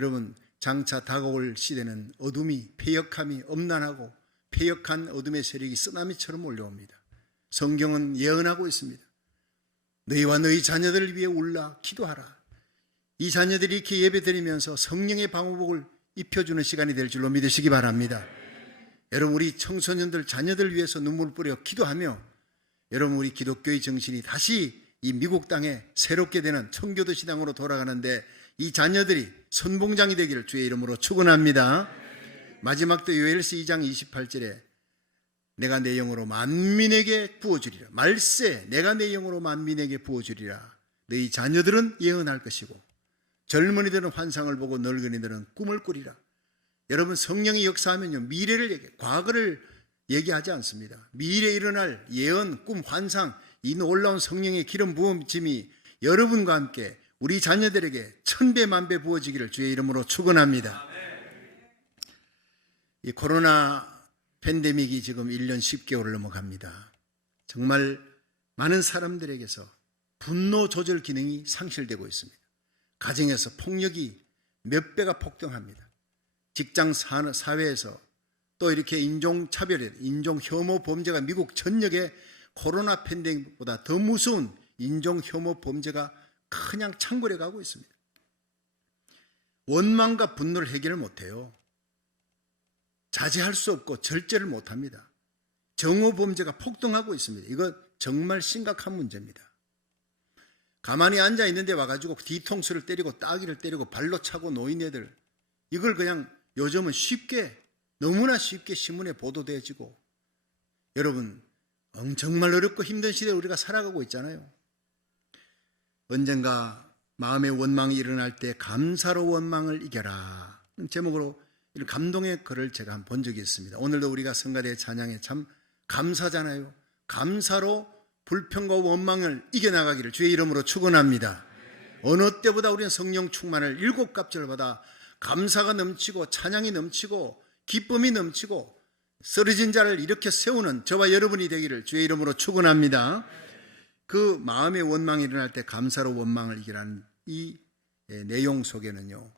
여러분, 장차 다가올 시대는 어둠이, 패역함이 엄난하고 패역한 어둠의 세력이 쓰나미처럼 몰려옵니다. 성경은 예언하고 있습니다. 너희와 너희 자녀들을 위해 울라 기도하라. 이 자녀들이 이렇게 예배드리면서 성령의 방호복을 입혀주는 시간이 될 줄로 믿으시기 바랍니다. 여러분, 우리 청소년들, 자녀들 위해서 눈물을 뿌려 기도하며 여러분, 우리 기독교의 정신이 다시 이 미국 땅에 새롭게 되는 청교도 시당으로 돌아가는데 이 자녀들이 선봉장이 되기를 주의 이름으로 축원합니다. 마지막도 요엘서 2장 28절에 내가 내 영으로 만민에게 부어주리라. 말세 내가 내 영으로 만민에게 부어주리라. 너희 자녀들은 예언할 것이고 젊은이들은 환상을 보고 늙은이들은 꿈을 꾸리라. 여러분, 성령이 역사하면요, 미래를 얘기해, 과거를 얘기하지 않습니다. 미래에 일어날 예언, 꿈, 환상, 이 놀라운 성령의 기름 부음짐이 여러분과 함께 우리 자녀들에게 천배 만배 부어지기를 주의 이름으로 축원합니다. 이 코로나 팬데믹이 지금 1년 10개월을 넘어갑니다. 정말 많은 사람들에게서 분노 조절 기능이 상실되고 있습니다. 가정에서 폭력이 몇 배가 폭등합니다. 직장 사회에서 또 이렇게 인종차별, 인종혐오 범죄가 미국 전역에 코로나 팬데믹보다 더 무서운 인종혐오 범죄가 그냥 창궐해 가고 있습니다. 원망과 분노를 해결을 못해요. 자제할 수 없고 절제를 못합니다. 정오범죄가 폭등하고 있습니다. 이거 정말 심각한 문제입니다. 가만히 앉아 있는데 와가지고 뒤통수를 때리고 따귀를 때리고 발로 차고 노인네들, 이걸 그냥 요즘은 쉽게, 너무나 쉽게 신문에 보도되어지고, 여러분, 정말 어렵고 힘든 시대에 우리가 살아가고 있잖아요. 언젠가 마음의 원망이 일어날 때 감사로 원망을 이겨라 제목으로 이런 감동의 글을 제가 한번 본 적이 있습니다. 오늘도 우리가 성가대 찬양에 참 감사잖아요. 감사로 불평과 원망을 이겨나가기를 주의 이름으로 축원합니다. 어느 때보다 우리는 성령 충만을 7갑절을 받아 감사가 넘치고 찬양이 넘치고 기쁨이 넘치고 쓰러진 자를 일으켜 세우는 저와 여러분이 되기를 주의 이름으로 축원합니다. 그 마음의 원망이 일어날 때 감사로 원망을 이기라는 이 내용 속에는요,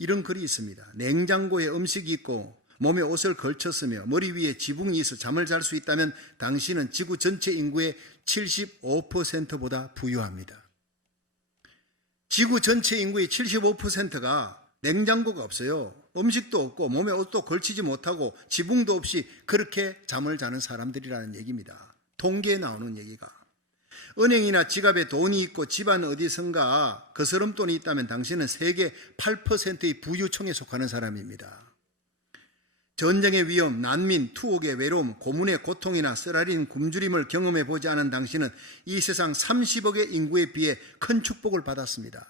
이런 글이 있습니다. 냉장고에 음식이 있고 몸에 옷을 걸쳤으며 머리 위에 지붕이 있어 잠을 잘 수 있다면 당신은 지구 전체 인구의 75%보다 부유합니다. 지구 전체 인구의 75%가 냉장고가 없어요. 음식도 없고 몸에 옷도 걸치지 못하고 지붕도 없이 그렇게 잠을 자는 사람들이라는 얘기입니다. 통계에 나오는 얘기가. 은행이나 지갑에 돈이 있고 집안 어디선가 거스름돈이 있다면 당신은 세계 8%의 부유층에 속하는 사람입니다. 전쟁의 위험, 난민, 투옥의 외로움, 고문의 고통이나 쓰라린 굶주림을 경험해 보지 않은 당신은 이 세상 30억의 인구에 비해 큰 축복을 받았습니다.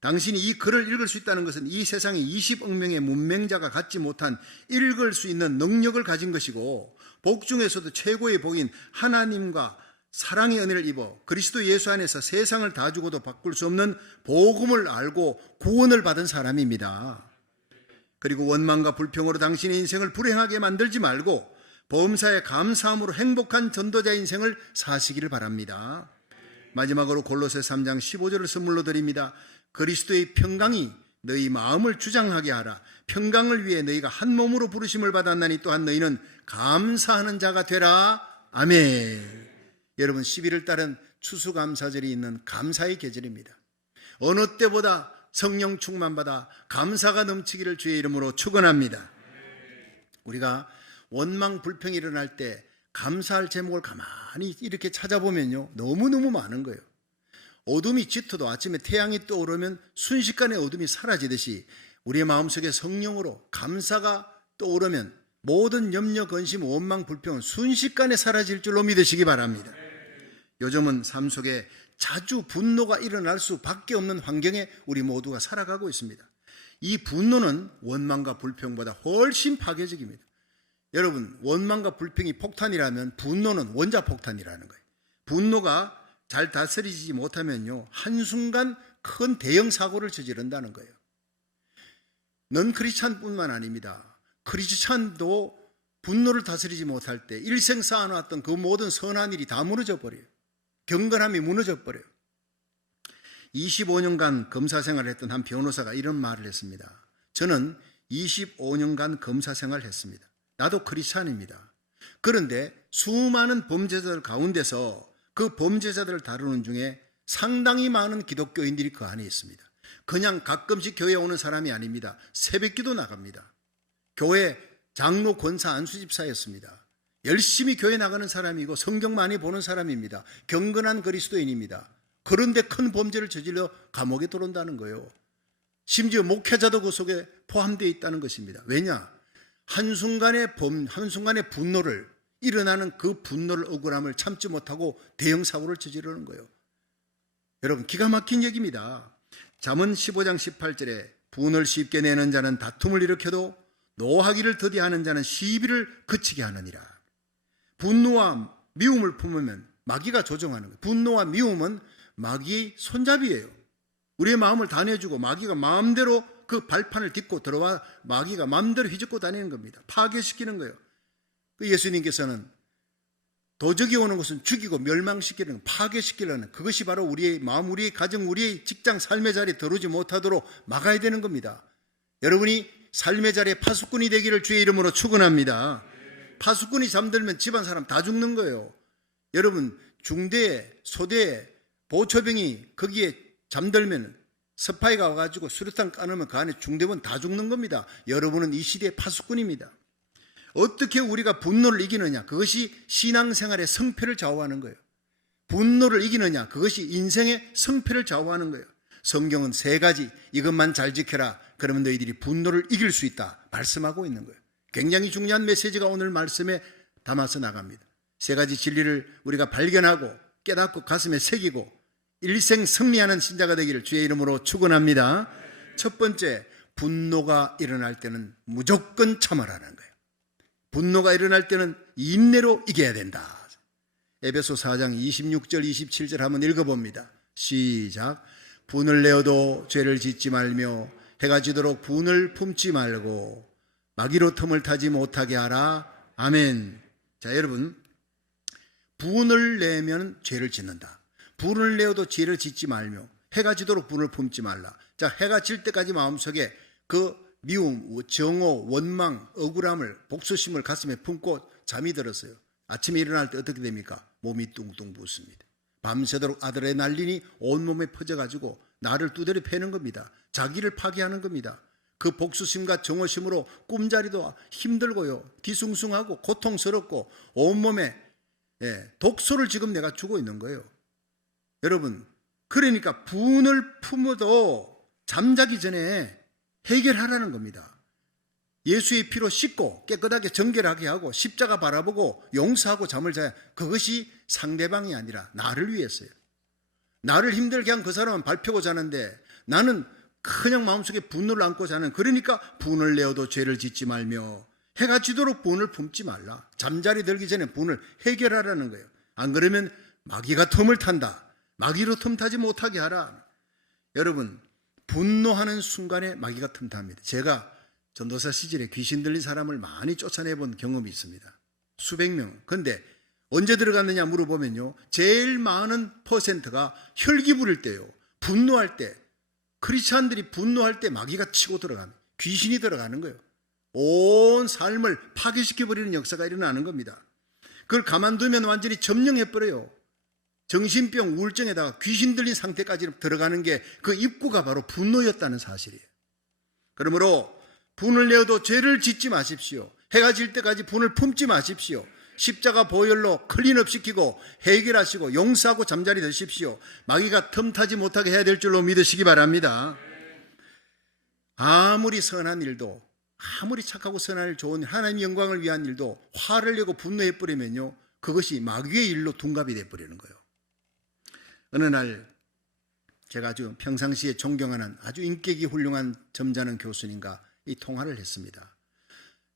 당신이 이 글을 읽을 수 있다는 것은 이 세상에 20억 명의 문맹자가 갖지 못한 읽을 수 있는 능력을 가진 것이고, 복 중에서도 최고의 복인 하나님과 사랑의 은혜를 입어 그리스도 예수 안에서 세상을 다 주고도 바꿀 수 없는 복음을 알고 구원을 받은 사람입니다. 그리고 원망과 불평으로 당신의 인생을 불행하게 만들지 말고 범사에 감사함으로 행복한 전도자 인생을 사시기를 바랍니다. 마지막으로 골로새 3장 15절을 선물로 드립니다. 그리스도의 평강이 너희 마음을 주장하게 하라. 평강을 위해 너희가 한 몸으로 부르심을 받았나니 또한 너희는 감사하는 자가 되라. 아멘. 여러분, 11월 달은 추수감사절이 있는 감사의 계절입니다. 어느 때보다 성령 충만받아 감사가 넘치기를 주의 이름으로 축원합니다. 우리가 원망 불평이 일어날 때 감사할 제목을 가만히 이렇게 찾아보면요, 너무너무 많은 거예요. 어둠이 짙어도 아침에 태양이 떠오르면 순식간에 어둠이 사라지듯이 우리의 마음속에 성령으로 감사가 떠오르면 모든 염려, 근심, 원망, 불평은 순식간에 사라질 줄로 믿으시기 바랍니다. 요즘은 삶 속에 자주 분노가 일어날 수밖에 없는 환경에 우리 모두가 살아가고 있습니다. 이 분노는 원망과 불평보다 훨씬 파괴적입니다. 여러분, 원망과 불평이 폭탄이라면 분노는 원자폭탄이라는 거예요. 분노가 잘 다스리지 못하면요, 한순간 큰 대형 사고를 저지른다는 거예요. 넌 크리스찬뿐만 아닙니다. 크리스찬도 분노를 다스리지 못할 때 일생 쌓아놨던 그 모든 선한 일이 다 무너져 버려요. 경건함이 무너져 버려요. 25년간 검사 생활을 했던 한 변호사가 이런 말을 했습니다. 저는 25년간 검사 생활을 했습니다. 나도 크리스찬입니다. 그런데 수많은 범죄자들 가운데서 그 범죄자들을 다루는 중에 상당히 많은 기독교인들이 그 안에 있습니다. 그냥 가끔씩 교회에 오는 사람이 아닙니다. 새벽기도 나갑니다. 교회 장로 권사 안수집사였습니다. 열심히 교회 나가는 사람이고 성경 많이 보는 사람입니다. 경건한 그리스도인입니다. 그런데 큰 범죄를 저질러 감옥에 들어온다는 거예요. 심지어 목회자도 그 속에 포함되어 있다는 것입니다. 왜냐? 한순간의 분노를, 일어나는 그 분노를, 억울함을 참지 못하고 대형 사고를 저지르는 거예요. 여러분, 기가 막힌 얘기입니다. 잠언 15장 18절에 분을 쉽게 내는 자는 다툼을 일으켜도 노하기를 더디하는 자는 시비를 그치게 하느니라. 분노와 미움을 품으면 마귀가 조종하는 거예요. 분노와 미움은 마귀의 손잡이예요. 우리의 마음을 다 내주고 마귀가 마음대로 그 발판을 딛고 들어와 마귀가 마음대로 휘젓고 다니는 겁니다. 파괴시키는 거예요. 예수님께서는 도적이 오는 것은 죽이고 멸망시키는, 파괴시키려는, 그것이 바로 우리의 마음, 우리의 가정, 우리의 직장, 삶의 자리에 들어오지 못하도록 막아야 되는 겁니다. 여러분이 삶의 자리에 파수꾼이 되기를 주의 이름으로 축원합니다. 파수꾼이 잠들면 집안 사람 다 죽는 거예요. 여러분, 중대에, 소대에 보초병이 거기에 잠들면 스파이가 와가지고 수류탄 까놓으면 그 안에 중대본 다 죽는 겁니다. 여러분은 이 시대의 파수꾼입니다. 어떻게 우리가 분노를 이기느냐? 그것이 신앙생활의 성패를 좌우하는 거예요. 분노를 이기느냐? 그것이 인생의 성패를 좌우하는 거예요. 성경은 3가지, 이것만 잘 지켜라, 그러면 너희들이 분노를 이길 수 있다 말씀하고 있는 거예요. 굉장히 중요한 메시지가 오늘 말씀에 담아서 나갑니다. 3가지 진리를 우리가 발견하고 깨닫고 가슴에 새기고 일생 승리하는 신자가 되기를 주의 이름으로 축원합니다. 첫 번째, 분노가 일어날 때는 무조건 참아라는 거예요. 분노가 일어날 때는 인내로 이겨야 된다. 에베소 4장 26절 27절 한번 읽어봅니다. 시작. 분을 내어도 죄를 짓지 말며 해가 지도록 분을 품지 말고 마귀로 틈을 타지 못하게 하라. 아멘. 자, 여러분, 분을 내면 죄를 짓는다. 분을 내어도 죄를 짓지 말며 해가 지도록 분을 품지 말라. 자, 해가 질 때까지 마음속에 그 미움, 정오, 원망, 억울함을, 복수심을 가슴에 품고 잠이 들었어요. 아침에 일어날 때 어떻게 됩니까? 몸이 뚱뚱 붓습니다. 밤새도록 아드레날린이 온몸에 퍼져가지고 나를 두드려 패는 겁니다. 자기를 파괴하는 겁니다. 그 복수심과 정오심으로 꿈자리도 힘들고요, 뒤숭숭하고 고통스럽고 온몸에 독소를 지금 내가 주고 있는 거예요. 여러분, 그러니까 분을 품어도 잠자기 전에 해결하라는 겁니다. 예수의 피로 씻고 깨끗하게 정결하게 하고 십자가 바라보고 용서하고 잠을 자야, 그것이 상대방이 아니라 나를 위해서요. 나를 힘들게 한 그 사람은 발 펴고 자는데 나는 그냥 마음속에 분노를 안고 자는, 그러니까 분을 내어도 죄를 짓지 말며 해가 지도록 분을 품지 말라. 잠자리 들기 전에 분을 해결하라는 거예요. 안 그러면 마귀가 틈을 탄다. 마귀로 틈타지 못하게 하라. 여러분, 분노하는 순간에 마귀가 틈탑니다. 제가 전도사 시절에 귀신 들린 사람을 많이 쫓아내본 경험이 있습니다. 수백 명. 그런데 언제 들어갔느냐 물어보면요, 제일 많은 퍼센트가 혈기 부릴 때요, 분노할 때, 크리스찬들이 분노할 때 마귀가 치고 들어가는, 귀신이 들어가는 거예요. 온 삶을 파괴시켜버리는 역사가 일어나는 겁니다. 그걸 가만두면 완전히 점령해버려요. 정신병, 우울증에다가 귀신 들린 상태까지 들어가는 게 그 입구가 바로 분노였다는 사실이에요. 그러므로 분을 내어도 죄를 짓지 마십시오. 해가 질 때까지 분을 품지 마십시오. 십자가 보혈로 클린업 시키고 해결하시고 용서하고 잠자리 드십시오. 마귀가 틈타지 못하게 해야 될 줄로 믿으시기 바랍니다. 아무리 선한 일도, 아무리 착하고 선한 일, 좋은 일, 하나님의 영광을 위한 일도 화를 내고 분노해버리면요, 그것이 마귀의 일로 둔갑이 돼버리는 거예요. 어느 날 제가 아주 평상시에 존경하는 아주 인격이 훌륭한 점잖은 교수님과 이 통화를 했습니다.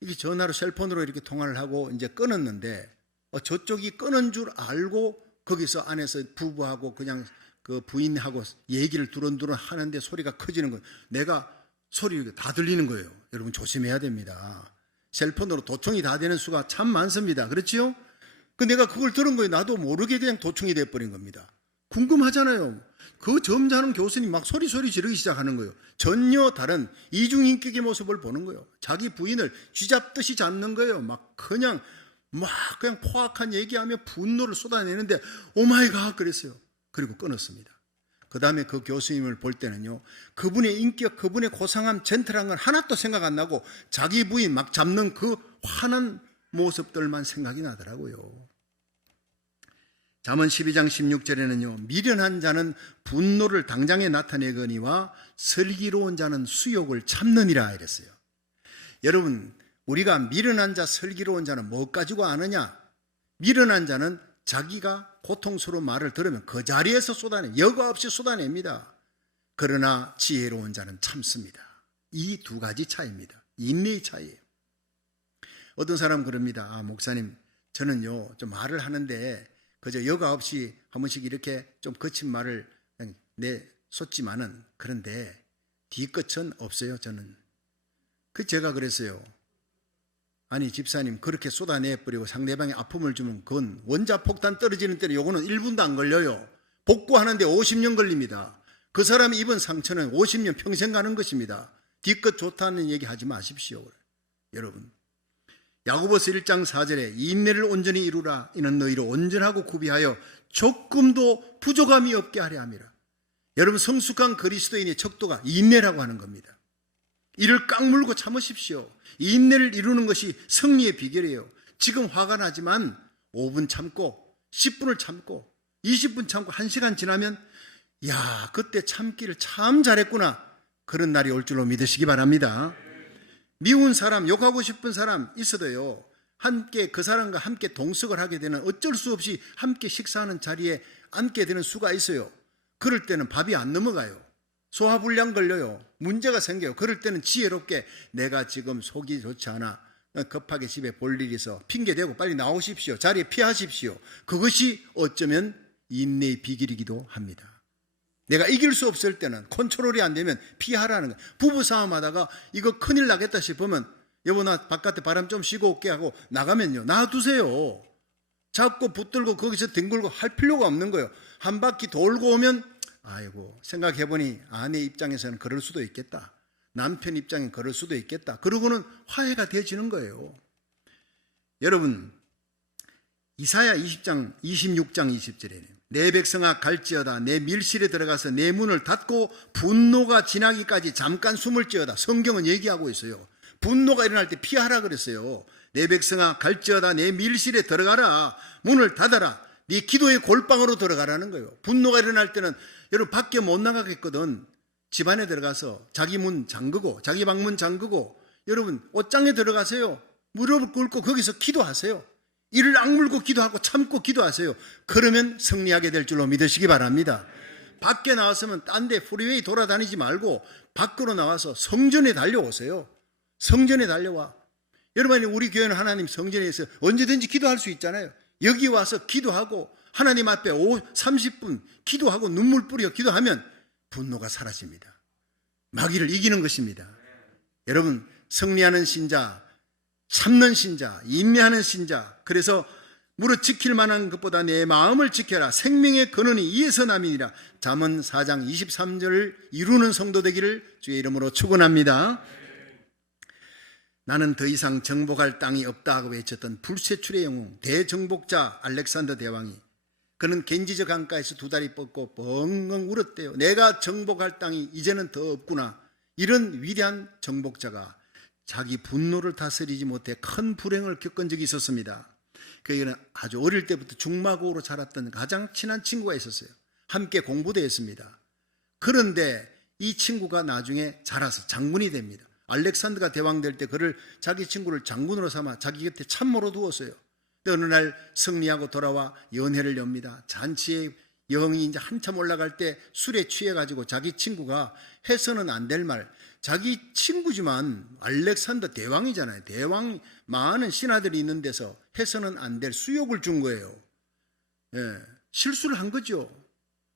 이게 전화로, 셀폰으로 이렇게 통화를 하고 이제 끊었는데, 저쪽이 끊은 줄 알고 거기서 안에서 부부하고 그냥 그 부인하고 얘기를 두런두런 하는데 소리가 커지는 거예요. 내가 소리가 다 들리는 거예요. 여러분 조심해야 됩니다. 셀폰으로 도청이 다 되는 수가 참 많습니다. 그렇지요? 내가 그걸 들은 거예요. 나도 모르게 그냥 도청이 돼버린 겁니다. 궁금하잖아요. 그 점잖은 교수님 막 소리 지르기 시작하는 거예요. 전혀 다른 이중인격의 모습을 보는 거예요. 자기 부인을 쥐잡듯이 잡는 거예요. 그냥 포악한 얘기하며 분노를 쏟아내는데 오마이갓 그랬어요. 그리고 끊었습니다. 그 다음에 그 교수님을 볼 때는요, 그분의 인격, 그분의 고상함, 젠틀한 건 하나도 생각 안 나고 자기 부인 막 잡는 그 화난 모습들만 생각이 나더라고요. 잠언 12장 16절에는요, 미련한 자는 분노를 당장에 나타내거니와 슬기로운 자는 수욕을 참느니라 이랬어요. 여러분, 우리가 미련한 자, 슬기로운 자는 뭐 가지고 아느냐? 미련한 자는 자기가 고통스러운 말을 들으면 그 자리에서 여과 없이 쏟아냅니다. 그러나 지혜로운 자는 참습니다. 이 두 가지 차이입니다. 인내의 차이예요. 어떤 사람은 그럽니다. 목사님, 저는요 좀 말을 하는데 그저 여과 없이 한 번씩 이렇게 좀 거친 말을 내쏟지만은 그런데 뒤끝은 없어요. 저는 제가 그랬어요. 아니 집사님, 그렇게 쏟아내버리고 상대방에 아픔을 주면 그건 원자폭탄 떨어지는 때는 요거는 1분도 안 걸려요. 복구하는데 50년 걸립니다. 그 사람이 입은 상처는 50년 평생 가는 것입니다. 뒤끝 좋다는 얘기 하지 마십시오. 여러분, 야고보서 1장 4절에 인내를 온전히 이루라. 이는 너희를 온전하고 구비하여 조금도 부족함이 없게 하려 함이라. 여러분, 성숙한 그리스도인의 척도가 인내라고 하는 겁니다. 이를 깡물고 참으십시오. 인내를 이루는 것이 승리의 비결이에요. 지금 화가 나지만 5분 참고 10분을 참고 20분 참고 1시간 지나면 야, 그때 참기를 참 잘했구나, 그런 날이 올 줄로 믿으시기 바랍니다. 미운 사람, 욕하고 싶은 사람 있어도요, 함께 그 사람과 함께 동석을 하게 되는, 어쩔 수 없이 함께 식사하는 자리에 앉게 되는 수가 있어요. 그럴 때는 밥이 안 넘어가요. 소화불량 걸려요. 문제가 생겨요. 그럴 때는 지혜롭게 내가 지금 속이 좋지 않아, 급하게 집에 볼 일이 있어, 핑계대고 빨리 나오십시오. 자리에 피하십시오. 그것이 어쩌면 인내의 비결이기도 합니다. 내가 이길 수 없을 때는, 컨트롤이 안 되면 피하라는 거예요. 부부싸움 하다가 이거 큰일 나겠다 싶으면 여보 나 바깥에 바람 좀 쉬고 올게 하고 나가면요, 놔두세요. 잡고 붙들고 거기서 뒹굴고 할 필요가 없는 거예요. 한 바퀴 돌고 오면 아이고, 생각해보니 아내 입장에서는 그럴 수도 있겠다, 남편 입장엔 그럴 수도 있겠다, 그러고는 화해가 되어지는 거예요. 여러분, 이사야 26장 20절에 내 백성아 갈지어다, 내 밀실에 들어가서 내 문을 닫고 분노가 지나기까지 잠깐 숨을 지어다. 성경은 얘기하고 있어요. 분노가 일어날 때 피하라 그랬어요. 내 백성아 갈지어다, 내 밀실에 들어가라, 문을 닫아라. 네 기도의 골방으로 들어가라는 거예요. 분노가 일어날 때는 여러분 밖에 못 나가겠거든. 집안에 들어가서 자기 문 잠그고 자기 방문 잠그고 여러분 옷장에 들어가세요. 무릎을 꿇고 거기서 기도하세요. 이를 악물고 기도하고 참고 기도하세요. 그러면 승리하게 될 줄로 믿으시기 바랍니다. 밖에 나왔으면 딴 데 프리웨이 돌아다니지 말고 밖으로 나와서 성전에 달려오세요. 성전에 달려와. 여러분, 우리 교회는 하나님 성전에서 언제든지 기도할 수 있잖아요. 여기 와서 기도하고 하나님 앞에 30분 기도하고 눈물 뿌려 기도하면 분노가 사라집니다. 마귀를 이기는 것입니다. 여러분, 승리하는 신자, 참는 신자, 인내하는 신자, 그래서 무릇 지킬 만한 것보다 내 마음을 지켜라. 생명의 근원이 이에서 남이니라. 잠언 4장 23절을 이루는 성도 되기를 주의 이름으로 축원합니다. 나는 더 이상 정복할 땅이 없다 하고 외쳤던 불세출의 영웅 대정복자 알렉산더 대왕이, 그는 겐지저 강가에서 두 다리 뻗고 벙벙 울었대요. 내가 정복할 땅이 이제는 더 없구나. 이런 위대한 정복자가 자기 분노를 다스리지 못해 큰 불행을 겪은 적이 있었습니다. 그에게는 아주 어릴 때부터 중마고로 자랐던 가장 친한 친구가 있었어요. 함께 공부도 했습니다. 그런데 이 친구가 나중에 자라서 장군이 됩니다. 알렉산더가 대왕 될 때 자기 친구를 장군으로 삼아 자기 곁에 참모로 두었어요. 어느 날 승리하고 돌아와 연회를 엽니다. 잔치에 여흥이 이제 한참 올라갈 때 술에 취해가지고 자기 친구가 해서는 안 될 말, 자기 친구지만 알렉산더 대왕이잖아요. 대왕 많은 신하들이 있는 데서 해서는 안 될 수욕을 준 거예요. 실수를 한 거죠.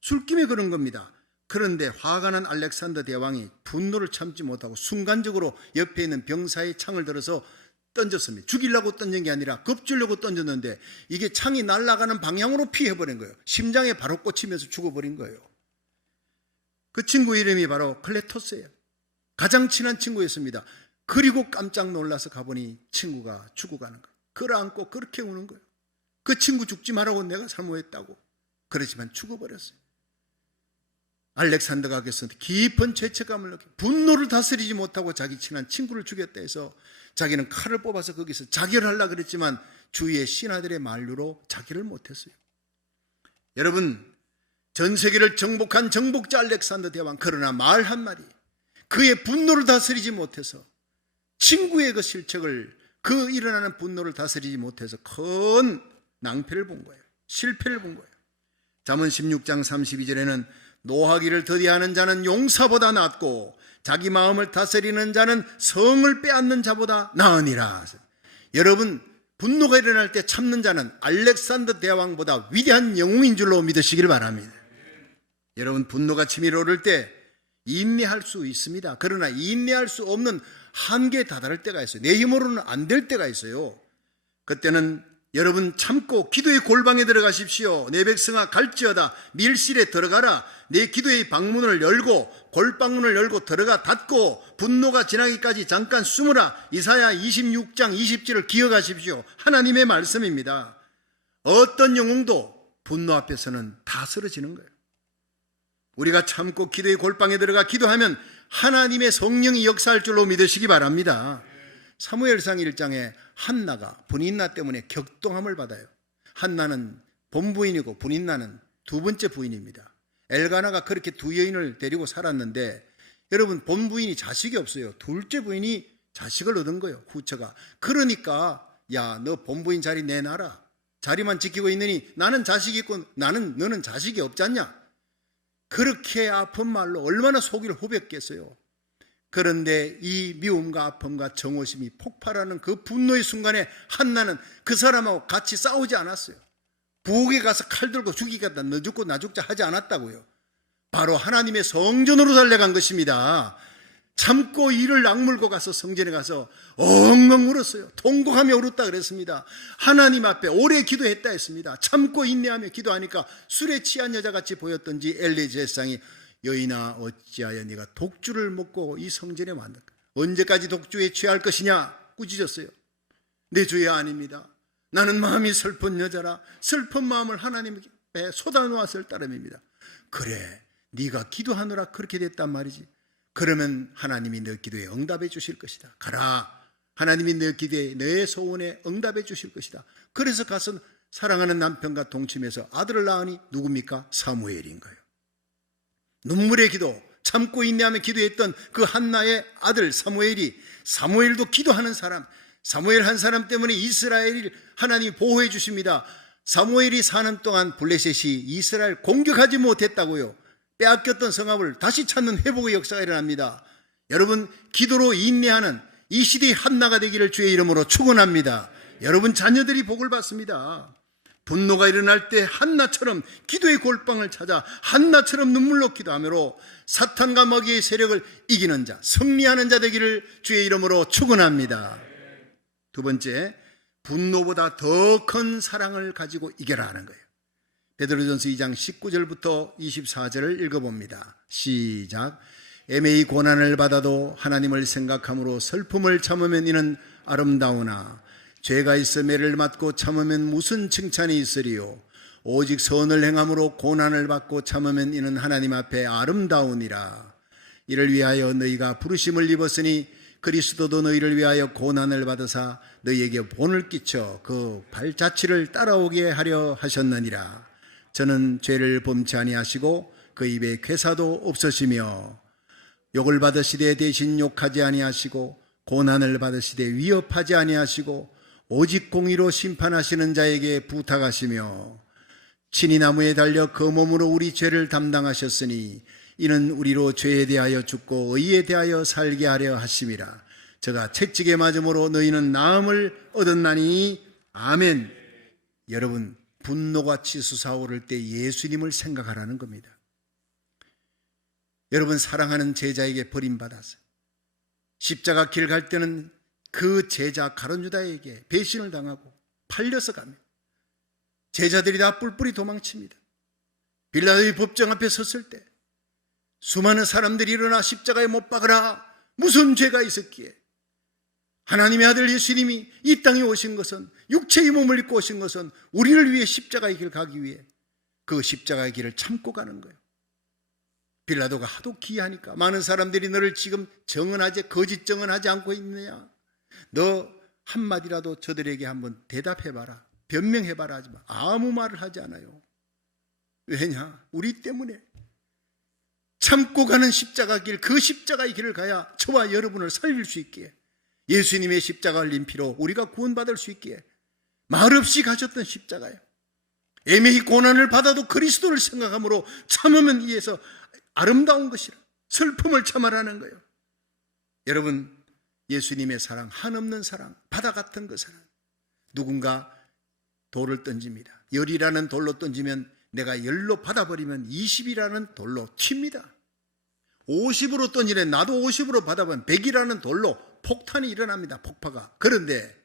술김에 그런 겁니다. 그런데 화가 난 알렉산더 대왕이 분노를 참지 못하고 순간적으로 옆에 있는 병사의 창을 들어서 던졌습니다. 죽이려고 던진 게 아니라 겁주려고 던졌는데 이게 창이 날아가는 방향으로 피해버린 거예요. 심장에 바로 꽂히면서 죽어버린 거예요. 그 친구 이름이 바로 클레토스예요. 가장 친한 친구였습니다. 그리고 깜짝 놀라서 가보니 친구가 죽어가는 거예요. 끌어안고 그렇게 우는 거예요. 그 친구 죽지 말라고 내가 사모했다고. 그렇지만 죽어버렸어요. 알렉산더가 그래서 깊은 죄책감을 느끼고 분노를 다스리지 못하고 자기 친한 친구를 죽였다 해서 자기는 칼을 뽑아서 거기서 자결하려고 그랬지만 주위의 신하들의 만류로 자결을 못했어요. 여러분, 전 세계를 정복한 정복자 알렉산더 대왕, 그러나 말 한마디, 그의 분노를 다스리지 못해서 친구의 그 실책을, 그 일어나는 분노를 다스리지 못해서 큰 낭패를 본 거예요. 실패를 본 거예요. 잠언 16장 32절에는 노하기를 더디하는 자는 용사보다 낫고 자기 마음을 다스리는 자는 성을 빼앗는 자보다 나으니라. 여러분, 분노가 일어날 때 참는 자는 알렉산더 대왕보다 위대한 영웅인 줄로 믿으시길 바랍니다. 여러분, 분노가 치밀어 오를 때 인내할 수 있습니다. 그러나 인내할 수 없는 한계에 다다를 때가 있어요. 내 힘으로는 안 될 때가 있어요. 그때는 여러분 참고 기도의 골방에 들어가십시오. 내 백성아 갈지어다 밀실에 들어가라. 내 기도의 방문을 열고 골방문을 열고 들어가 닫고 분노가 지나기까지 잠깐 숨으라. 이사야 26장 20절을 기억하십시오. 하나님의 말씀입니다. 어떤 영웅도 분노 앞에서는 다 쓰러지는 거예요. 우리가 참고 기도의 골방에 들어가 기도하면 하나님의 성령이 역사할 줄로 믿으시기 바랍니다. 사무엘상 1장에 한나가 분인나 때문에 격동함을 받아요. 한나는 본부인이고 분인나는 두 번째 부인입니다. 엘가나가 그렇게 두 여인을 데리고 살았는데 여러분, 본부인이 자식이 없어요. 둘째 부인이 자식을 얻은 거예요. 후처가. 그러니까 야, 너 본부인 자리 내놔라. 자리만 지키고 있느니 나는 자식이 있고 너는 자식이 없잖냐. 그렇게 아픈 말로 얼마나 속을 후볐겠어요. 그런데 이 미움과 아픔과 정오심이 폭발하는 그 분노의 순간에 한나는 그 사람하고 같이 싸우지 않았어요. 부엌에 가서 칼 들고 죽이겠다, 너 죽고 나 죽자 하지 않았다고요. 바로 하나님의 성전으로 달려간 것입니다. 참고 이를 악물고 가서 성전에 가서 엉엉 울었어요. 통곡하며 울었다 그랬습니다. 하나님 앞에 오래 기도했다 했습니다. 참고 인내하며 기도하니까 술에 취한 여자같이 보였던지 엘리 제사장이 여인아 어찌하여 네가 독주를 먹고 이 성전에 왔는가? 언제까지 독주에 취할 것이냐? 꾸짖었어요. 내 주야 아닙니다. 나는 마음이 슬픈 여자라 슬픈 마음을 하나님께 쏟아놓았을 따름입니다. 그래, 네가 기도하느라 그렇게 됐단 말이지. 그러면 하나님이 너 기도에 응답해 주실 것이다. 가라. 하나님이 너 기도에, 너의 소원에 응답해 주실 것이다. 그래서 가서 사랑하는 남편과 동침해서 아들을 낳으니 누굽니까? 사무엘인 거예요. 눈물의 기도, 참고 인내하며 기도했던 그 한나의 아들 사무엘도 기도하는 사람, 사무엘 한 사람 때문에 이스라엘을 하나님이 보호해 주십니다. 사무엘이 사는 동안 블레셋이 이스라엘 공격하지 못했다고요. 빼앗겼던 성읍을 다시 찾는 회복의 역사가 일어납니다. 여러분, 기도로 인내하는 이 시대의 한나가 되기를 주의 이름으로 축원합니다. 여러분 자녀들이 복을 받습니다. 분노가 일어날 때 한나처럼 기도의 골방을 찾아 한나처럼 눈물로 기도하므로 사탄과 마귀의 세력을 이기는 자, 승리하는 자 되기를 주의 이름으로 축원합니다. 두 번째, 분노보다 더 큰 사랑을 가지고 이겨라 하는 거예요. 베드로전서 2장 19절부터 24절을 읽어봅니다. 시작. 애매히 고난을 받아도 하나님을 생각함으로 슬픔을 참으면 이는 아름다우나 죄가 있어 매를 맞고 참으면 무슨 칭찬이 있으리요. 오직 선을 행함으로 고난을 받고 참으면 이는 하나님 앞에 아름다우니라. 이를 위하여 너희가 부르심을 입었으니 그리스도도 너희를 위하여 고난을 받으사 너희에게 본을 끼쳐 그 발자취를 따라오게 하려 하셨느니라. 저는 죄를 범치 아니하시고 그 입에 괴사도 없으시며 욕을 받으시되 대신 욕하지 아니하시고 고난을 받으시되 위협하지 아니하시고 오직 공의로 심판하시는 자에게 부탁하시며 친히 나무에 달려 그 몸으로 우리 죄를 담당하셨으니 이는 우리로 죄에 대하여 죽고 의에 대하여 살게 하려 하심이라. 저가 채찍에 맞음으로 너희는 나음을 얻었나니. 아멘. 여러분, 분노가 치솟아오를 때 예수님을 생각하라는 겁니다. 여러분, 사랑하는 제자에게 버림받아서 십자가 길 갈 때는 그 제자 가룟 유다에게 배신을 당하고 팔려서 갑니다. 제자들이 다 뿔뿔이 도망칩니다. 빌라도의 법정 앞에 섰을 때 수많은 사람들이 일어나 십자가에 못 박으라, 무슨 죄가 있었기에 하나님의 아들 예수님이 이 땅에 오신 것은, 육체의 몸을 입고 오신 것은 우리를 위해 십자가의 길을 가기 위해 그 십자가의 길을 참고 가는 거예요. 빌라도가 하도 기이하니까 많은 사람들이 너를 지금 정언하지, 거짓 정언하지 않고 있느냐, 너 한마디라도 저들에게 한번 대답해봐라, 변명해봐라 하지만 아무 말을 하지 않아요. 왜냐? 우리 때문에 참고 가는 십자가 길, 그 십자가의 길을 가야 저와 여러분을 살릴 수 있기에, 예수님의 십자가 흘린 피로 우리가 구원받을 수 있기에 말없이 가셨던 십자가예요. 애매히 고난을 받아도 그리스도를 생각함으로 참으면 이에서 아름다운 것이라, 슬픔을 참아라는 거예요. 여러분, 예수님의 사랑, 한없는 사랑, 바다 같은 그 사랑. 누군가 돌을 던집니다. 열이라는 돌로 던지면 내가 열로 받아버리면 20이라는 돌로 튑니다. 50으로 던지네, 나도 50으로 받아보면 100이라는 돌로 폭탄이 일어납니다. 폭파가. 그런데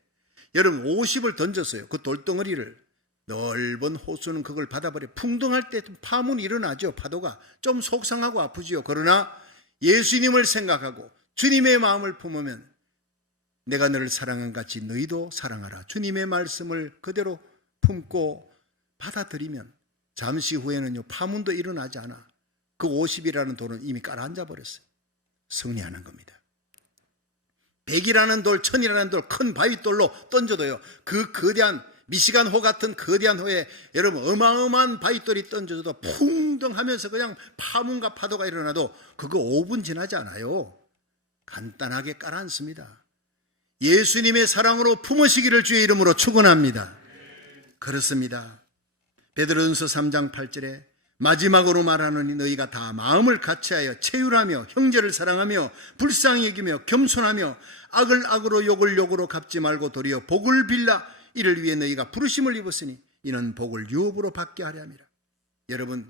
여러분, 50을 던졌어요. 그 돌덩어리를. 넓은 호수는 그걸 받아버려 풍덩할 때 파문이 일어나죠. 파도가 좀 속상하고 아프지요. 그러나 예수님을 생각하고 주님의 마음을 품으면 내가 너를 사랑한 같이 너희도 사랑하라, 주님의 말씀을 그대로 품고 받아들이면 잠시 후에는요, 파문도 일어나지 않아. 그 50이라는 돌은 이미 깔아앉아 버렸어요. 승리하는 겁니다. 100이라는 돌, 1000이라는 돌, 큰 바위돌로 던져도요, 그 거대한 미시간호 같은 거대한 호에 여러분 어마어마한 바위돌이 던져도 풍덩하면서 그냥 파문과 파도가 일어나도 그거 5분 지나지 않아요. 간단하게 깔아앉습니다. 예수님의 사랑으로 품으시기를 주의 이름으로 축원합니다. 그렇습니다. 베드로전서 3장 8절에 마지막으로 말하노니 너희가 다 마음을 같이하여 체휼하며 형제를 사랑하며 불쌍히 여기며 겸손하며 악을 악으로 욕을 욕으로 갚지 말고 도리어 복을 빌라. 이를 위해 너희가 부르심을 입었으니 이는 복을 유업으로 받게 하려 함이라. 여러분,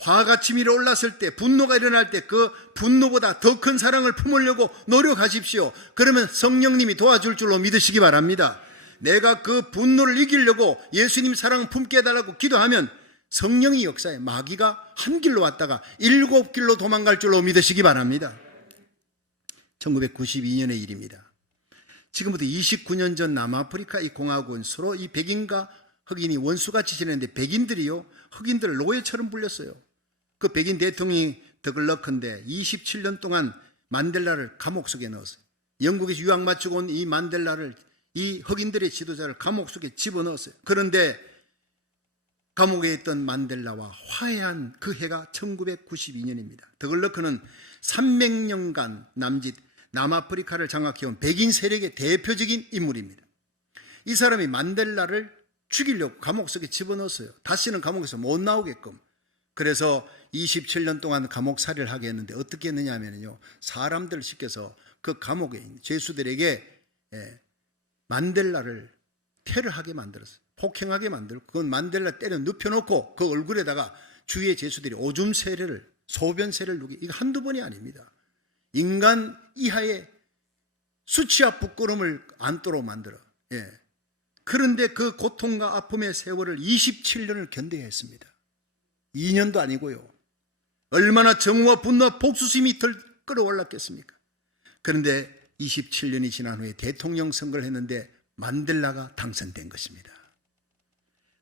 화가 치밀어 올랐을 때, 분노가 일어날 때 그 분노보다 더 큰 사랑을 품으려고 노력하십시오. 그러면 성령님이 도와줄 줄로 믿으시기 바랍니다. 내가 그 분노를 이기려고 예수님 사랑 품게 해달라고 기도하면 성령이 역사에 마귀가 한 길로 왔다가 7길로 도망갈 줄로 믿으시기 바랍니다. 1992년의 일입니다. 지금부터 29년 전 남아프리카 이 공화국은 서로 이 백인과 흑인이 원수같이 지내는데 백인들이요, 흑인들을 노예처럼 불렸어요. 그 백인 대통령이 더글러크인데 27년 동안 만델라를 감옥 속에 넣었어요. 영국에서 유학 마치고 온 이 만델라를, 이 흑인들의 지도자를 감옥 속에 집어넣었어요. 그런데 감옥에 있던 만델라와 화해한 그 해가 1992년입니다. 더글러크는 300년간 남짓 남아프리카를 장악해온 백인 세력의 대표적인 인물입니다. 이 사람이 만델라를 죽이려고 감옥 속에 집어넣었어요. 다시는 감옥에서 못 나오게끔. 그래서 27년 동안 감옥살이를 하게 했는데 어떻게 했느냐 하면요, 사람들을 시켜서 그 감옥에 있는 죄수들에게 만델라를 테러하게 만들었어요. 폭행하게 만들고 그건 만델라 때려 눕혀놓고 그 얼굴에다가 주위의 죄수들이 오줌 세례를, 소변 세례를 누기, 이거 한두 번이 아닙니다. 인간 이하의 수치와 부끄러움을 안도록 만들어. 그런데 그 고통과 아픔의 세월을 27년을 견뎌야 했습니다. 2년도 아니고요. 얼마나 정오와 분노와 복수심이 덜 끌어올랐겠습니까? 그런데 27년이 지난 후에 대통령 선거를 했는데 만델라가 당선된 것입니다.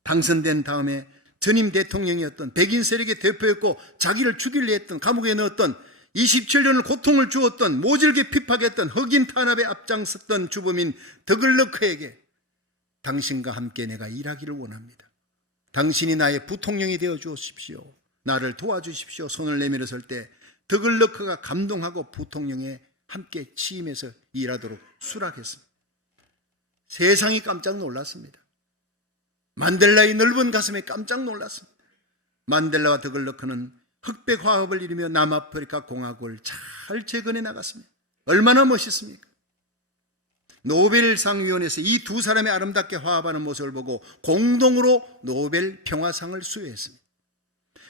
당선된 다음에 전임 대통령이었던 백인 세력의 대표였고 자기를 죽이려 했던, 감옥에 넣었던, 27년을 고통을 주었던, 모질게 핍박했던, 흑인 탄압에 앞장섰던 주범인 더글러크에게 당신과 함께 내가 일하기를 원합니다. 당신이 나의 부통령이 되어 주십시오. 나를 도와주십시오. 손을 내밀었을 때 더글러크가 감동하고 부통령에 함께 취임해서 일하도록 수락했습니다. 세상이 깜짝 놀랐습니다. 만델라의 넓은 가슴에 깜짝 놀랐습니다. 만델라와 더글러크는 흑백 화합을 이루며 남아프리카 공화국을 잘 재건해 나갔습니다. 얼마나 멋있습니까? 노벨상위원회에서 이 두 사람의 아름답게 화합하는 모습을 보고 공동으로 노벨 평화상을 수여했습니다.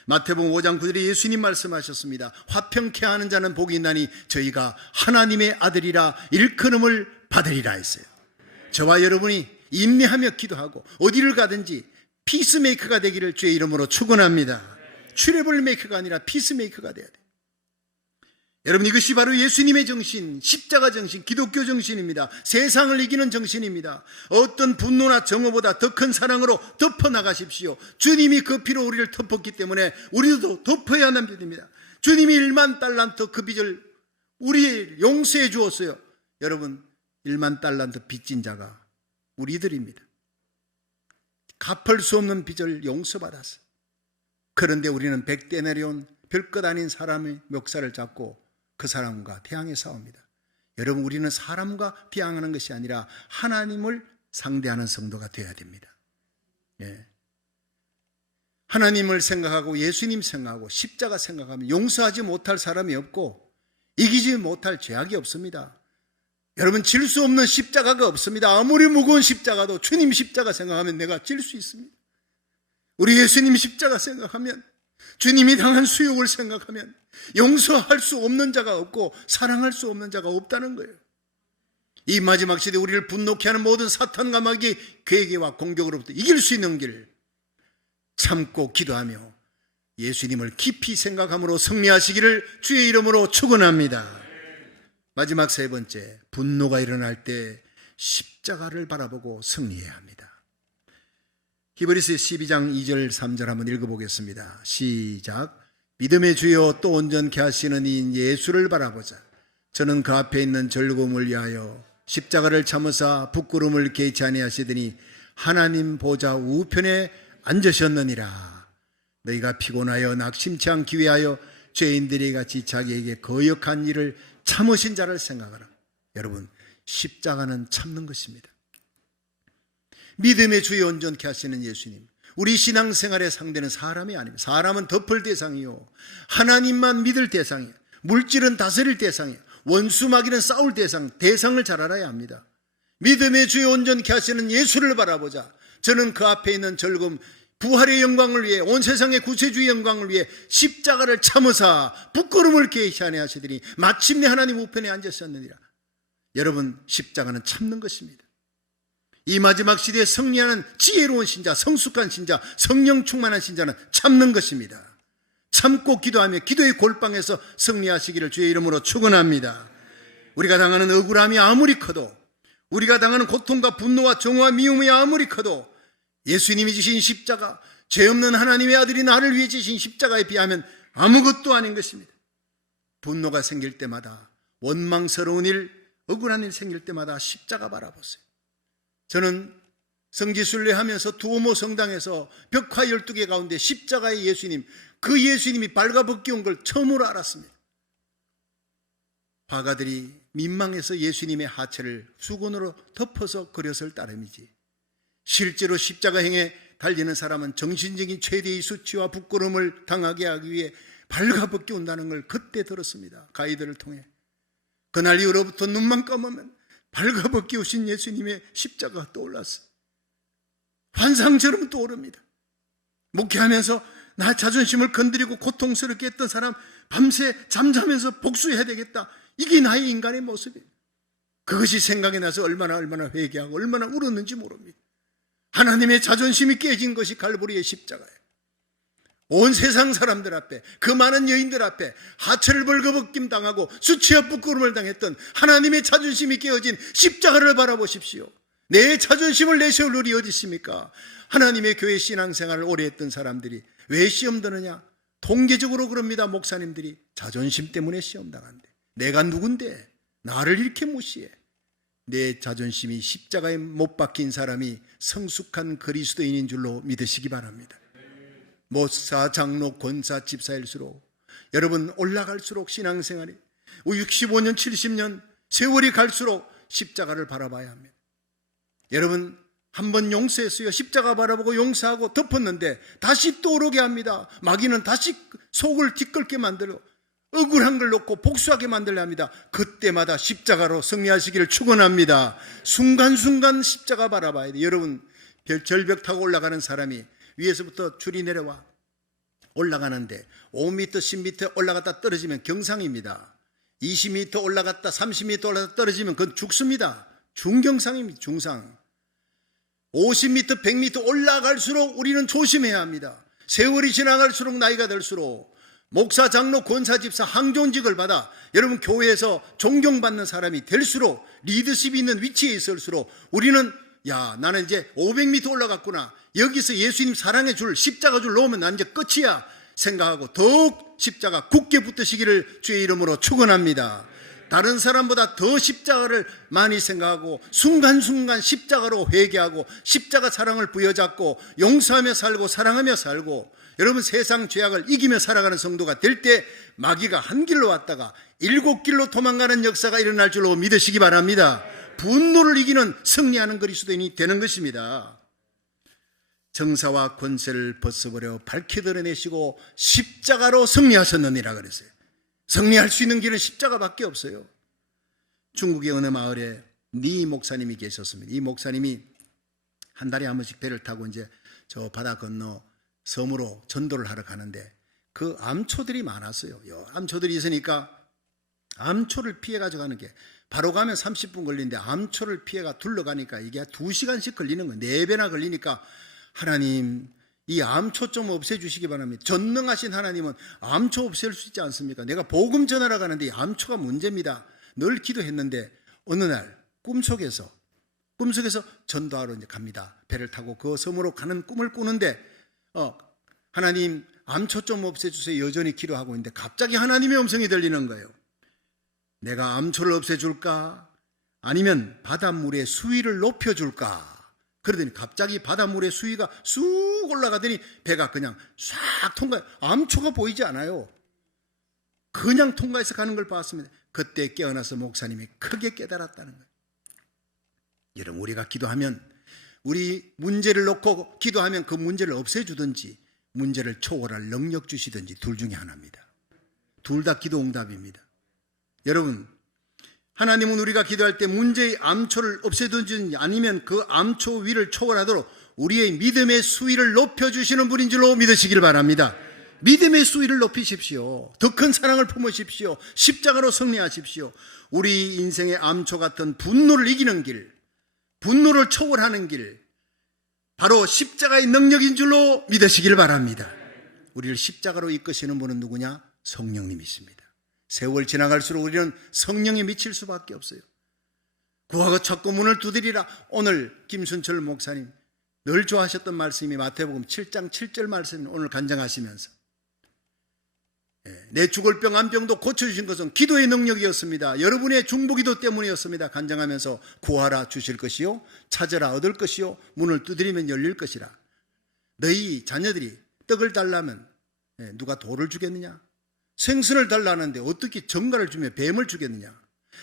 마태복음 5장 9절에 예수님 말씀하셨습니다. 화평케 하는 자는 복이 있나니 저희가 하나님의 아들이라 일컬음을 받으리라 했어요. 저와 여러분이 인내하며 기도하고 어디를 가든지 피스메이커가 되기를 주의 이름으로 축원합니다. 트러블 메이커가 아니라 피스메이커가 돼야 돼요. 여러분, 이것이 바로 예수님의 정신, 십자가 정신, 기독교 정신입니다. 세상을 이기는 정신입니다. 어떤 분노나 정오보다 더 큰 사랑으로 덮어나가십시오. 주님이 그 피로 우리를 덮었기 때문에 우리도 덮어야 하는 빚입니다. 주님이 1만 달란트 그 빚을 우리 용서해 주었어요. 여러분, 1만 달란트 빚진 자가 우리들입니다. 갚을 수 없는 빚을 용서받았어요. 그런데 우리는 100대 내려온 별것 아닌 사람의 멱살을 잡고 그 사람과 대항해 싸웁니다. 여러분, 우리는 사람과 대항하는 것이 아니라 하나님을 상대하는 성도가 되어야 됩니다. 예. 하나님을 생각하고 예수님 생각하고 십자가 생각하면 용서하지 못할 사람이 없고 이기지 못할 죄악이 없습니다. 여러분, 질 수 없는 십자가가 없습니다. 아무리 무거운 십자가도 주님 십자가 생각하면 내가 질 수 있습니다. 우리 예수님 십자가 생각하면, 주님이 당한 수욕을 생각하면 용서할 수 없는 자가 없고 사랑할 수 없는 자가 없다는 거예요. 이 마지막 시대에 우리를 분노케 하는 모든 사탄과 마귀의 괴계와 공격으로부터 이길 수 있는 길 참고 기도하며 예수님을 깊이 생각함으로 승리하시기를 주의 이름으로 축원합니다. 마지막 세 번째, 분노가 일어날 때 십자가를 바라보고 승리해야 합니다. 히브리서 12장 2절 3절 한번 읽어보겠습니다. 시작. 믿음의 주여 또 온전케 하시는 이인 예수를 바라보자. 저는 그 앞에 있는 즐거움을 위하여 십자가를 참으사 부끄러움을 개치 아니하시더니 하나님 보좌 우편에 앉으셨느니라. 너희가 피곤하여 낙심치 않기 위하여 죄인들이 같이 자기에게 거역한 일을 참으신 자를 생각하라. 여러분, 십자가는 참는 것입니다. 믿음의 주여 온전케 하시는 예수님, 우리 신앙생활의 상대는 사람이 아닙니다. 사람은 덮을 대상이요, 하나님만 믿을 대상이에요. 물질은 다스릴 대상이에요. 원수 마귀는 싸울 대상을 잘 알아야 합니다. 믿음의 주여 온전케 하시는 예수를 바라보자. 저는 그 앞에 있는 즐거움, 부활의 영광을 위해, 온 세상의 구세주의 영광을 위해 십자가를 참으사 부끄러움을 개시하네 하시더니 마침내 하나님 우편에 앉으셨느니라. 여러분, 십자가는 참는 것입니다. 이 마지막 시대에 승리하는 지혜로운 신자, 성숙한 신자, 성령 충만한 신자는 참는 것입니다. 참고 기도하며 기도의 골방에서 승리하시기를 주의 이름으로 축원합니다. 우리가 당하는 억울함이 아무리 커도, 우리가 당하는 고통과 분노와 정오와 미움이 아무리 커도 예수님이 지신 십자가, 죄 없는 하나님의 아들이 나를 위해 지신 십자가에 비하면 아무것도 아닌 것입니다. 분노가 생길 때마다, 원망스러운 일, 억울한 일 생길 때마다 십자가 바라보세요. 저는 성지순례 하면서 두오모 성당에서 벽화 12개 가운데 십자가의 예수님, 그 예수님이 발가벗겨 온 걸 처음으로 알았습니다. 화가들이 민망해서 예수님의 하체를 수건으로 덮어서 그렸을 따름이지, 실제로 십자가행에 달리는 사람은 정신적인 최대의 수치와 부끄러움을 당하게 하기 위해 발가벗겨 온다는 걸 그때 들었습니다. 가이드를 통해. 그날 이후로부터 눈만 감으면 발가벗겨 오신 예수님의 십자가가 떠올랐어요. 환상처럼 떠오릅니다. 목회하면서 나 자존심을 건드리고 고통스럽게 했던 사람 밤새 잠자면서 복수해야 되겠다. 이게 나의 인간의 모습이에요. 그것이 생각이 나서 얼마나 회개하고 얼마나 울었는지 모릅니다. 하나님의 자존심이 깨진 것이 갈보리의 십자가예요. 온 세상 사람들 앞에, 그 많은 여인들 앞에 하체를 벌거벗김 당하고 수치와 부끄러움을 당했던 하나님의 자존심이 깨어진 십자가를 바라보십시오. 내 자존심을 내세울 일이 어디 있습니까? 하나님의 교회 신앙생활을 오래 했던 사람들이 왜 시험 드느냐? 통계적으로 그럽니다. 목사님들이 자존심 때문에 시험 당한대. 내가 누군데 나를 이렇게 무시해? 내 자존심이 십자가에 못 박힌 사람이 성숙한 그리스도인인 줄로 믿으시기 바랍니다. 목사, 장로, 권사, 집사일수록 여러분 올라갈수록 신앙생활이 65년, 70년 세월이 갈수록 십자가를 바라봐야 합니다. 여러분, 한번 용서했어요. 십자가 바라보고 용서하고 덮었는데 다시 떠오르게 합니다. 마귀는 다시 속을 뒤끓게 만들고 억울한 걸 놓고 복수하게 만들려 합니다. 그때마다 십자가로 승리하시기를 축원합니다. 순간순간 십자가 바라봐야 돼요. 여러분, 절벽 타고 올라가는 사람이 위에서부터 줄이 내려와 올라가는데 5m, 10m 올라갔다 떨어지면 경상입니다. 20m 올라갔다 30m 올라갔다 떨어지면 그건 죽습니다. 중경상입니다. 중상. 50m, 100m 올라갈수록 우리는 조심해야 합니다. 세월이 지나갈수록 나이가 들수록 목사, 장로, 권사, 집사, 항존직을 받아 여러분 교회에서 존경받는 사람이 될수록 리더십이 있는 위치에 있을수록 우리는 나는 이제 500m 올라갔구나. 여기서 예수님 사랑의 줄, 십자가 줄 놓으면 난 이제 끝이야 생각하고 더욱 십자가 굳게 붙드시기를 주의 이름으로 축원합니다. 다른 사람보다 더 십자가를 많이 생각하고 순간순간 십자가로 회개하고 십자가 사랑을 부여잡고 용서하며 살고 사랑하며 살고 여러분 세상 죄악을 이기며 살아가는 성도가 될 때 마귀가 한 길로 왔다가 7길로 도망가는 역사가 일어날 줄로 믿으시기 바랍니다. 분노를 이기는 승리하는 그리스도인이 되는 것입니다. 정사와 권세를 벗어버려 밝히 드러내시고 십자가로 승리하셨느니라 그랬어요. 승리할 수 있는 길은 십자가밖에 없어요. 중국의 어느 마을에 니 목사님이 계셨습니다. 이 목사님이 한 달에 한 번씩 배를 타고 이제 저 바다 건너 섬으로 전도를 하러 가는데 그 암초들이 많았어요. 암초들이 있으니까 암초를 피해가지고 가는 게 바로 가면 30분 걸리는데 암초를 피해가 둘러가니까 이게 2시간씩 걸리는 거예요. 4배나 걸리니까 하나님 이 암초 좀 없애주시기 바랍니다. 전능하신 하나님은 암초 없앨 수 있지 않습니까? 내가 복음 전하러 가는데 이 암초가 문제입니다. 늘 기도했는데 어느 날 꿈속에서 전도하러 이제 갑니다. 배를 타고 그 섬으로 가는 꿈을 꾸는데 하나님 암초 좀 없애주세요. 여전히 기도하고 있는데 갑자기 하나님의 음성이 들리는 거예요. 내가 암초를 없애줄까? 아니면 바닷물의 수위를 높여줄까? 그러더니 갑자기 바닷물의 수위가 쑥 올라가더니 배가 그냥 싹 암초가 보이지 않아요. 그냥 통과해서 가는 걸 봤습니다. 그때 깨어나서 목사님이 크게 깨달았다는 거예요. 여러분 우리가 기도하면 우리 문제를 놓고 기도하면 그 문제를 없애주든지 문제를 초월할 능력 주시든지 둘 중에 하나입니다. 둘 다 기도 응답입니다. 여러분 하나님은 우리가 기도할 때 문제의 암초를 없애든지 아니면 그 암초 위를 초월하도록 우리의 믿음의 수위를 높여주시는 분인 줄로 믿으시길 바랍니다. 믿음의 수위를 높이십시오. 더 큰 사랑을 품으십시오. 십자가로 승리하십시오. 우리 인생의 암초 같은 분노를 이기는 길, 분노를 초월하는 길, 바로 십자가의 능력인 줄로 믿으시길 바랍니다. 우리를 십자가로 이끄시는 분은 누구냐? 성령님이십니다. 세월 지나갈수록 우리는 성령에 미칠 수밖에 없어요. 구하고 찾고 문을 두드리라. 오늘 김순철 목사님 늘 좋아하셨던 말씀이 마태복음 7장 7절 말씀이 오늘 간증하시면서 내 죽을 병 안 병도 고쳐주신 것은 기도의 능력이었습니다. 여러분의 중보기도 때문이었습니다. 간증하면서 구하라 주실 것이요 찾으라 얻을 것이요 문을 두드리면 열릴 것이라. 너희 자녀들이 떡을 달라면 누가 돌을 주겠느냐? 생선을 달라는데 어떻게 정갈을 주며 뱀을 주겠느냐?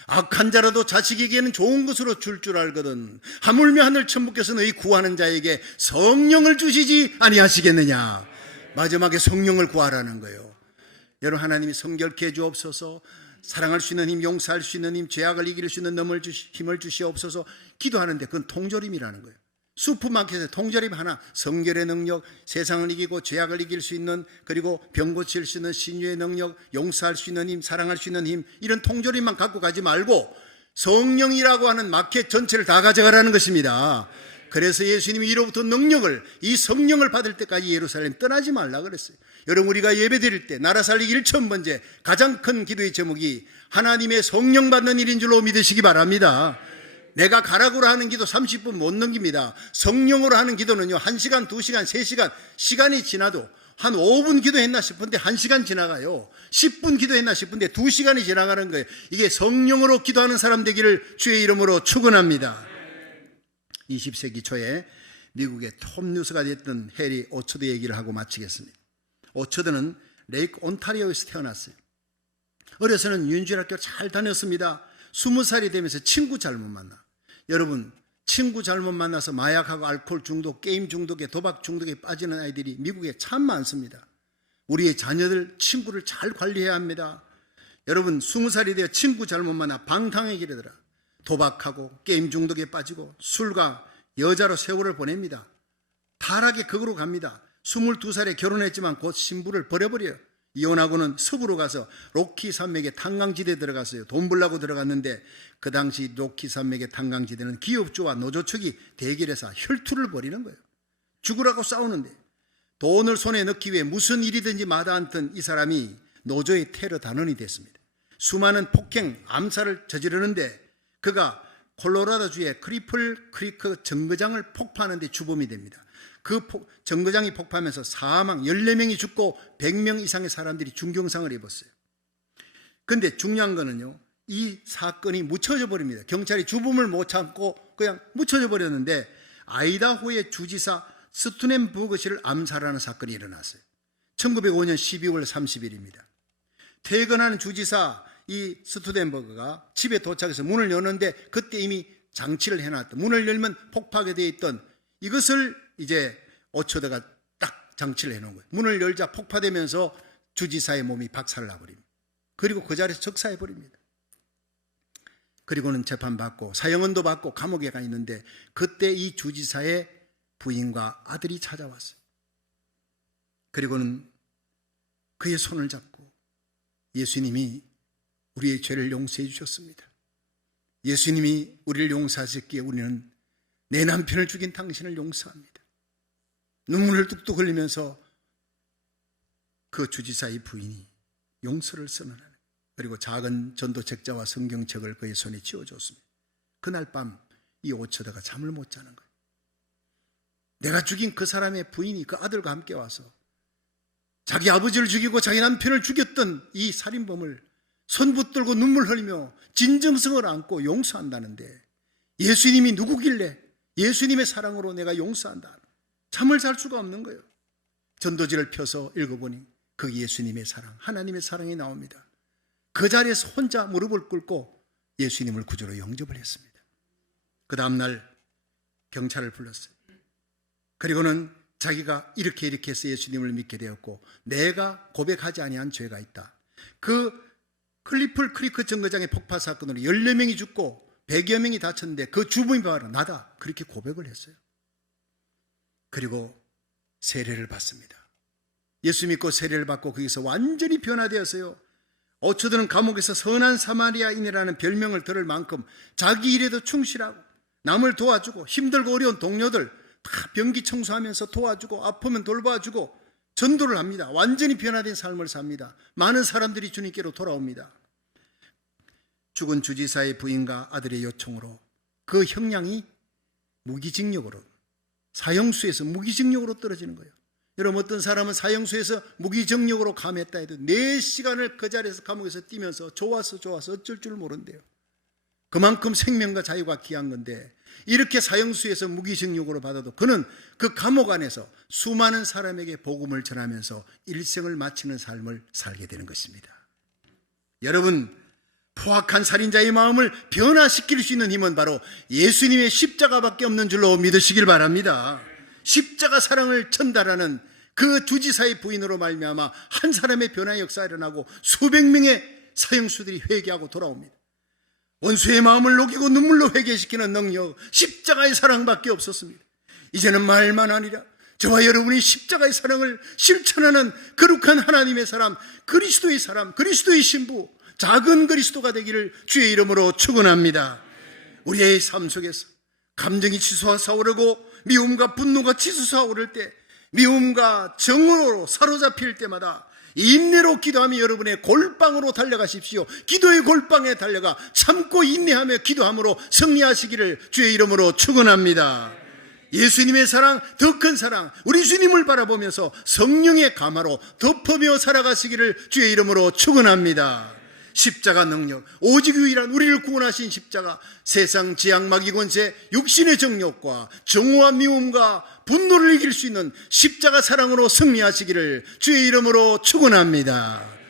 악한 자라도 자식에게는 좋은 것으로 줄 알거든 하물며 하늘 천부께서 너희 구하는 자에게 성령을 주시지 아니하시겠느냐? 마지막에 성령을 구하라는 거예요. 여러분 하나님이 성결케 해 주옵소서. 사랑할 수 있는 힘, 용서할 수 있는 힘, 죄악을 이길 수 있는 힘을 주시옵소서. 기도하는데 그건 통조림이라는 거예요. 슈퍼마켓에 통조림 하나, 성결의 능력, 세상을 이기고 죄악을 이길 수 있는, 그리고 병 고칠 수 있는 신유의 능력, 용서할 수 있는 힘, 사랑할 수 있는 힘, 이런 통조림만 갖고 가지 말고 성령이라고 하는 마켓 전체를 다 가져가라는 것입니다. 그래서 예수님이 이로부터 능력을, 이 성령을 받을 때까지 예루살렘 떠나지 말라 그랬어요. 여러분 우리가 예배 드릴 때 나라 살리기 1,000번째 가장 큰 기도의 제목이 하나님의 성령 받는 일인 줄로 믿으시기 바랍니다. 내가 가라고로 하는 기도 30분 못 넘깁니다. 성령으로 하는 기도는요 1시간, 2시간, 3시간 시간이 지나도 한 5분 기도했나 싶은데 1시간 지나가요. 10분 기도했나 싶은데 2시간이 지나가는 거예요. 이게 성령으로 기도하는 사람 되기를 주의 이름으로 축원합니다. 20세기 초에 미국의 톱뉴스가 됐던 해리 오처드 얘기를 하고 마치겠습니다. 오처드는 레이크 온타리오에서 태어났어요. 어려서는 윤주학교 잘 다녔습니다. 20살이 되면서 친구 잘못 만나. 여러분 친구 잘못 만나서 마약하고 알코올 중독, 게임 중독에, 도박 중독에 빠지는 아이들이 미국에 참 많습니다. 우리의 자녀들 친구를 잘 관리해야 합니다. 여러분 20살이 되어 친구 잘못 만나 방탕에 기르더라. 도박하고 게임 중독에 빠지고 술과 여자로 세월을 보냅니다. 타락의 극으로 갑니다. 22살에 결혼했지만 곧 신부를 버려버려요. 이혼하고는 서부로 가서 로키 산맥의 탄광지대에 들어갔어요. 돈 벌려고 들어갔는데 그 당시 로키 산맥의 탄광지대는 기업주와 노조 측이 대결해서 혈투를 벌이는 거예요. 죽으라고 싸우는데 돈을 손에 넣기 위해 무슨 일이든지 마다않던 이 사람이 노조의 테러 단원이 됐습니다. 수많은 폭행, 암살을 저지르는데 그가 콜로라도주의 크리플 크리크 정거장을 폭파하는 데 주범이 됩니다. 그 정거장이 폭파하면서 사망 14명이 죽고 100명 이상의 사람들이 중경상을 입었어요. 그런데 중요한 거는요, 이 사건이 묻혀져 버립니다. 경찰이 주범을 못 참고 그냥 묻혀져 버렸는데 아이다호의 주지사 스투넨버그씨를 암살하는 사건이 일어났어요. 1905년 12월 30일입니다. 퇴근하는 주지사 이 스투덴버그가 집에 도착해서 문을 여는데 그때 이미 장치를 해놨던, 문을 열면 폭파하게 되어 있던 이것을 이제 오처드가 딱 장치를 해놓은 거예요. 문을 열자 폭파되면서 주지사의 몸이 박살을 나버립니다. 그리고 그 자리에서 즉사해버립니다. 그리고는 재판받고 사형언도 받고 감옥에 가 있는데 그때 이 주지사의 부인과 아들이 찾아왔어요. 그리고는 그의 손을 잡고 예수님이 우리의 죄를 용서해 주셨습니다. 예수님이 우리를 용서하셨기에 우리는 내 남편을 죽인 당신을 용서합니다. 눈물을 뚝뚝 흘리면서 그 주지사의 부인이 용서를 선언하는, 그리고 작은 전도책자와 성경책을 그의 손에 쥐어줬습니다. 그날 밤 이 오처드가 잠을 못 자는 거예요. 내가 죽인 그 사람의 부인이 그 아들과 함께 와서 자기 아버지를 죽이고 자기 남편을 죽였던 이 살인범을 손붙들고 눈물 흘리며 진정성을 안고 용서한다는데 예수님이 누구길래 예수님의 사랑으로 내가 용서한다. 잠을 잘 수가 없는 거예요. 전도지를 펴서 읽어보니 그 예수님의 사랑, 하나님의 사랑이 나옵니다. 그 자리에서 혼자 무릎을 꿇고 예수님을 구주로 영접을 했습니다. 그 다음날 경찰을 불렀어요. 그리고는 자기가 이렇게 해서 예수님을 믿게 되었고 내가 고백하지 아니한 죄가 있다. 그 클리플 크리크 정거장의 폭파 사건으로 14명이 죽고 100여 명이 다쳤는데 그 주범이 바로 나다. 그렇게 고백을 했어요. 그리고 세례를 받습니다. 예수 믿고 세례를 받고 거기서 완전히 변화되었어요. 오처드는 감옥에서 선한 사마리아인이라는 별명을 들을 만큼 자기 일에도 충실하고 남을 도와주고 힘들고 어려운 동료들 다 변기 청소하면서 도와주고 아프면 돌봐주고 전도를 합니다. 완전히 변화된 삶을 삽니다. 많은 사람들이 주님께로 돌아옵니다. 죽은 주지사의 부인과 아들의 요청으로 그 형량이 무기징역으로, 사형수에서 무기징역으로 떨어지는 거예요. 여러분, 어떤 사람은 사형수에서 무기징역으로 감했다 해도 4시간을 그 자리에서 감옥에서 뛰면서 좋아서 어쩔 줄 모른대요. 그만큼 생명과 자유가 귀한 건데 이렇게 사형수에서 무기징역으로 받아도 그는 그 감옥 안에서 수많은 사람에게 복음을 전하면서 일생을 마치는 삶을 살게 되는 것입니다. 여러분, 포악한 살인자의 마음을 변화시킬 수 있는 힘은 바로 예수님의 십자가밖에 없는 줄로 믿으시길 바랍니다. 십자가 사랑을 전달하는 그 주지사의 부인으로 말미암아 한 사람의 변화의 역사가 일어나고 수백 명의 사형수들이 회개하고 돌아옵니다. 원수의 마음을 녹이고 눈물로 회개시키는 능력, 십자가의 사랑밖에 없었습니다. 이제는 말만 아니라 저와 여러분이 십자가의 사랑을 실천하는 거룩한 하나님의 사람, 그리스도의 사람, 그리스도의 신부, 작은 그리스도가 되기를 주의 이름으로 축원합니다. 우리의 삶 속에서 감정이 치솟아오르고 미움과 분노가 치솟아오를 때, 미움과 정으로 사로잡힐 때마다 인내로 기도하며 여러분의 골방으로 달려가십시오. 기도의 골방에 달려가 참고 인내하며 기도함으로 승리하시기를 주의 이름으로 축원합니다. 예수님의 사랑, 더 큰 사랑, 우리 주님을 바라보면서 성령의 감화로 덮으며 살아가시기를 주의 이름으로 축원합니다. 십자가 능력, 오직 유일한 우리를 구원하신 십자가, 세상 지향 마귀 권세, 육신의 정욕과 정오와 미움과 분노를 이길 수 있는 십자가 사랑으로 승리하시기를 주의 이름으로 축원합니다.